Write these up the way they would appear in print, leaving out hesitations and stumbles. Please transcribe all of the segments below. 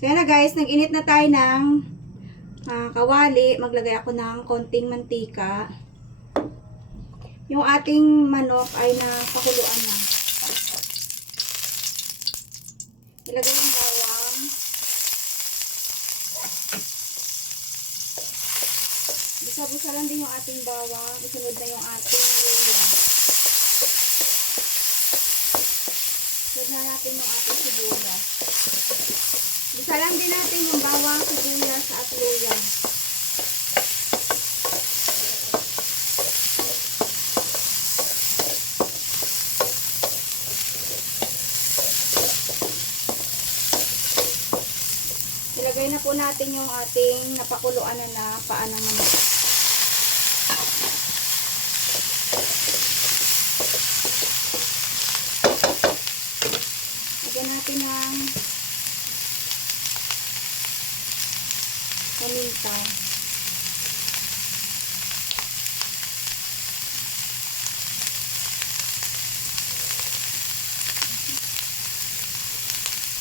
So yan na guys, nag-init na tayo ng kawali. Maglagay ako ng konting mantika. Yung ating manok ay napakuluan na. Ilagay yung bawang. Busa-busa lang din yung ating bawang. Isunod na yung ating luya. Isunod na natin yung ating sibuyas. Busa lang din natin yung bawang, sibuyas at luya. Ilagay na po natin yung ating napakuluan na paa ng manok. Lagyan natin ng paminta.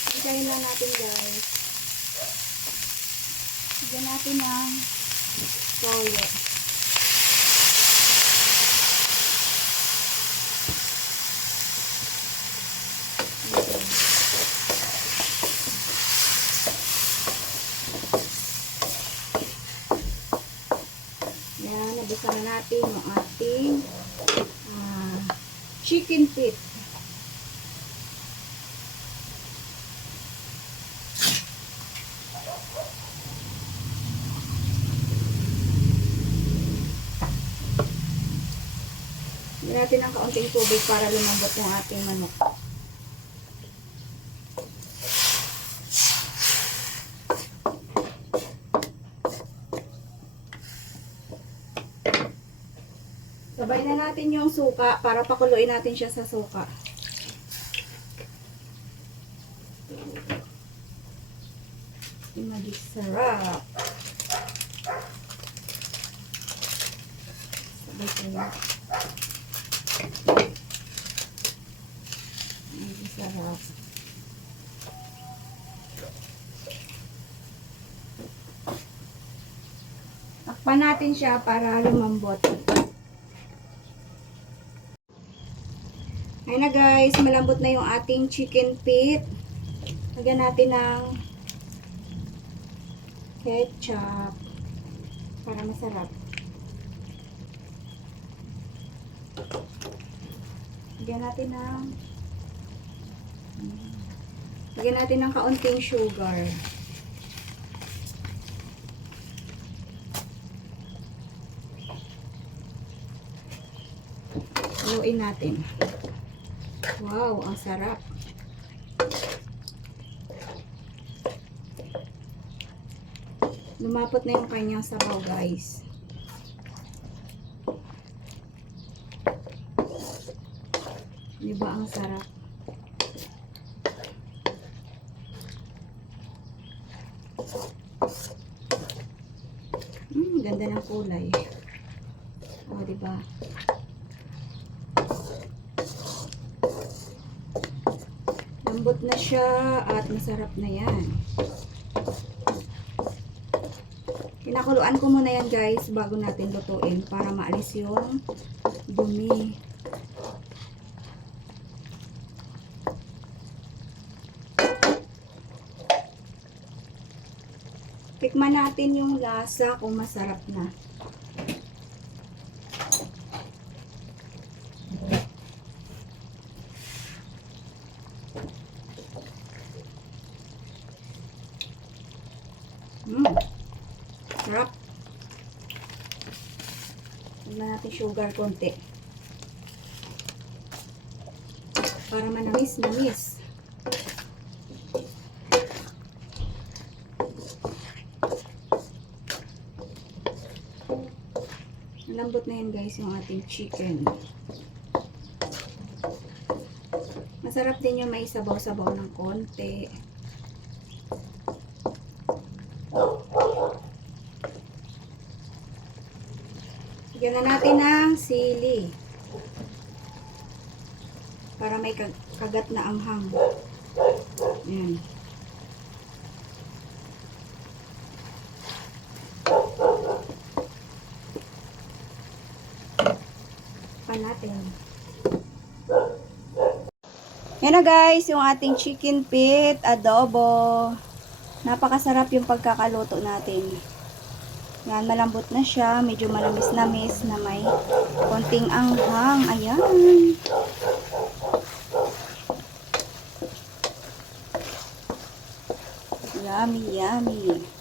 Lagyan na natin guys. Lagyan natin ng toyo. Yan, nabisa na natin yung ating chicken feet. Lagyan natin ng kaunting tubig para lumambot yung ating manok. Sabay na natin yung suka para pakuluin natin siya sa suka. Maging sarap. Sabay tayo. Maging sarap. Takpan natin siya para lumambot. Ayun na guys, malambot na yung ating chicken feet. Lagyan natin ng ketchup para masarap. Lagyan natin ng kaunting sugar. Haluin natin. Wow, ang sarap. Lumapot na yung kanyang sabaw, guys. Diba ang sarap? Ganda ng kulay. O, diba? Lambot na siya at masarap na yan. Pinakuluan ko muna yan guys bago natin lutuin para maalis yung dumi. Tikman natin yung lasa kung masarap na. Sarap. Lagyan natin sugar konti. Para manamis-namis. Malambot na yan guys yung ating chicken. Masarap din yung may sabaw-sabaw ng konti. Lagyan na natin ng sili. Para may kagat na anghang. Ayan. natin. Yan na guys, yung ating chicken pit adobo. Napakasarap yung pagkakaluto natin. Yan, malambot na siya. Medyo manamis-namis na may konting anghang. Ayan. Yummy, yummy.